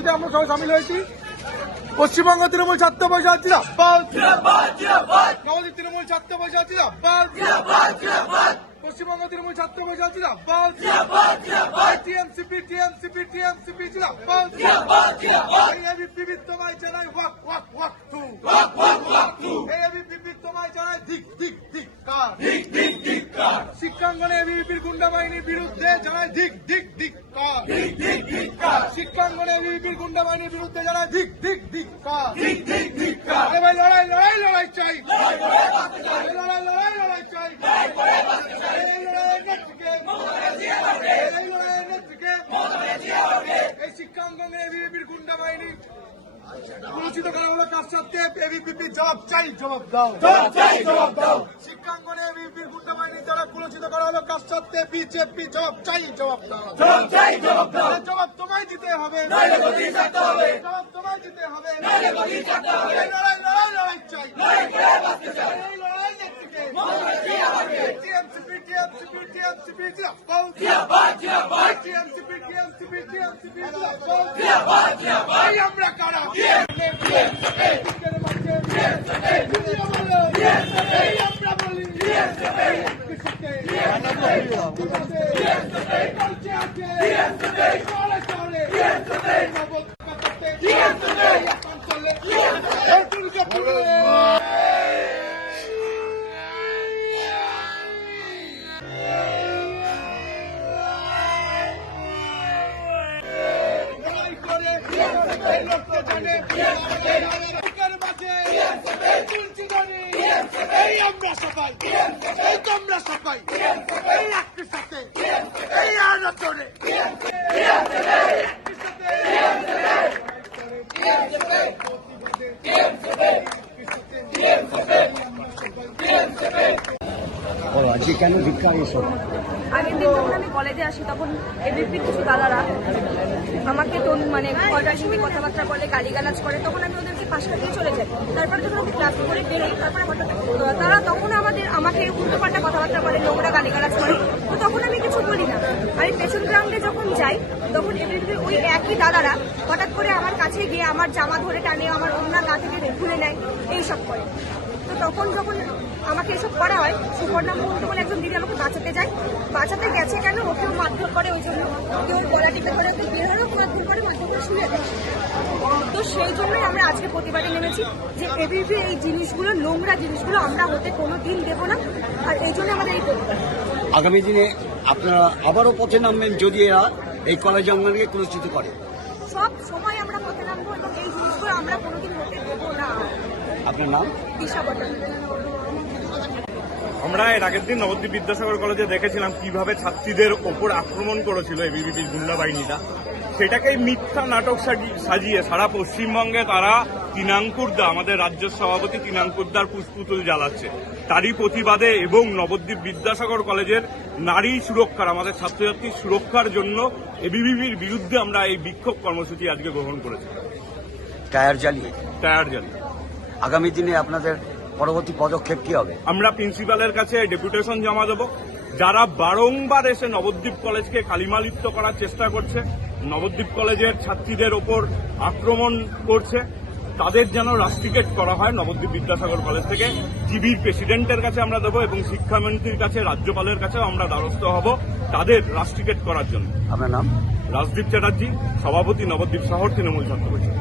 কর্মসূচিতে আমরা সবাই সামিল হয়েছি। পশ্চিমবঙ্গ তৃণমূল ছাত্র পরিষদ জিন্দাবাদ, নবদ্বীপ তৃণমূল ছাত্র পরিষদ জিন্দাবাদ, পশ্চিমবঙ্গ তৃণমূল ছাত্র পরিষদ জিন্দাবাদ, টিএমসিপি টিএমসিপি টিএমসিপি জিন্দাবাদ। এই এবিপি তোমায় জানাই ওয়াক ওয়াক ওয়াক টু, এই এবিপি তোমায় জানাই ধিক ধিক ধিক্কার, শিক্ষাঙ্গনে এবিপির গুন্ডা বাহিনীর বিরুদ্ধে জানাই ধিক ধিক ধিক্কার, শিক্ষাঙ্গনে এবিপির গুন্ডা বাহিনীর বিরুদ্ধে জানাই ধিক ধিক ধিক্কার। এবার লড়াই লড়াই লড়াই চাই, লড়াই লড়াই লড়াই চাই, এই শিক্ষাঙ্গনে এবিপির গুন্ডা বাহিনী কুলসিত করা হলো কার সাথে? এবিপি জবাব চাই, জবাব দাও, জবাব দাও। শিক্ষাঙ্গনে এবিপির গুন্ডা বাহিনী দ্বারা কুলসিত করা হলো কার সাথে? বিজেপি জবাব চাই, জবাব দাও, জবাব তোমায় দিতে হবে, জবাব তোমায় দিতে হবে। লড়াই লড়াই লড়াই চাই, এই লড়াই নেত্রীকে টিএমসিপি টিএমসিপি টিএমসিপি জিন্দাবাদ, টিএমসিপি টিএমসিপি টিএমসিপি জিন্দাবাদ। আমরা কারা? আমরা বলি আমরা সবাই, তোমরা সবাই এই একটির সাথে, এই আলোচনে আজকে কেন ধিক্কার এসব? আগের দিন যখন আমি কলেজে আসি তখন এবিপির কিছু দাদারা আমাকে মানে অর্ডার হিন্দি কথাবার্তা বলে গালিগালাজ করে, তখন আমি ওদেরকে পাশ কাটিয়ে চলে যাই। তারপরে যখন আমি ক্লাস করে বেরোই, তারপরে তারা তখন আমাকে উল্টোপাল্টা কথাবার্তা বলে, নোংরা গালিগালাজ করে, তো তখন আমি কিছু বলি না। আমি পেছন গ্রাউন্ডে যখন যাই তখন এবিপির ওই একই দাদারা হঠাৎ করে আমার কাছে গিয়ে আমার জামা ধরে টানে, আমার ওড়না গা থেকে খুলে নেয়, এইসব করে। তো তখন যখন আমাকে এসব করা হয়, সুপর্ণা মুহূর্ত বলে একজন দিদি আমাকে বাঁচাতে যায়, বাঁচাতে গেছে কেন, ওকেও মারধর করে, ওই জন্য কেউ গলা টিপে করে, ওকে বের হলেও মারধর করে, মারধর করে শুয়ে দেয়। তো সেই জন্যই আমরা আজকে প্রতিবাদে নেমেছি যে এবিপি এই জিনিসগুলো, নোংরা জিনিসগুলো আমরা হতে কোনো দিন দেবো না, আর এই জন্য আমাদের এই প্রতিবাদ। আগামী দিনে আপনারা আবারও পথে নামবেন যদি এরা এই কলেজ অঙ্গনকে কুলসিত করে? সব সময় আমরা পথে নামবো এবং এই জিনিসগুলো আমরা কোনোদিন হতে দেবো না। আপনার নাম? দিশা বটন। আমরা এর আগের দিন নবদ্বীপ বিদ্যাসাগর কলেজে দেখেছিলাম কিভাবে ছাত্রীদের ওপর আক্রমণ করেছিল এবিপির গুন্ডা বাহিনীরা। সেটাকেই মিথ্যা নাটক সাজিয়ে সারা পশ্চিমবঙ্গে তারা তিনাঙ্কুরদা, আমাদের রাজ্য সভাপতি তিনাঙ্কুরদার পুষ্পুতুল জ্বালাচ্ছে। তারই প্রতিবাদে এবং নবদ্বীপ বিদ্যাসাগর কলেজের নারী সুরক্ষার, আমাদের ছাত্রছাত্রীর সুরক্ষার জন্য এবিপির বিরুদ্ধে আমরা এই বিক্ষোভ কর্মসূচি আজকে গ্রহণ করেছি। টায়ার জ্বালিয়ে? টায়ার জ্বালিয়ে। আগামী দিনে আপনাদের পরবর্তী পদক্ষেপ কি হবে? আমরা প্রিন্সিপালের কাছে ডেপুটেশন জমা দেব। যারা বারংবার এসে নবদ্বীপ কলেজকে কালিমালিপ্ত করার চেষ্টা করছে, নবদ্বীপ কলেজের ছাত্রীদের ওপর আক্রমণ করছে, তাদের যেন রাস্ট্রিকেট করা হয় নবদ্বীপ বিদ্যাসাগর কলেজ থেকে। জিবির প্রেসিডেন্টের কাছে আমরা দেবো এবং শিক্ষামন্ত্রীর কাছে, রাজ্যপালের কাছেও আমরা দ্বারস্থ হব তাদের রাস্ট্রিকেট করার জন্য। আপনার নাম? রাজদীপ চ্যাটার্জি, সভাপতি নবদ্বীপ শহর তৃণমূল ছাত্র পরিষদ।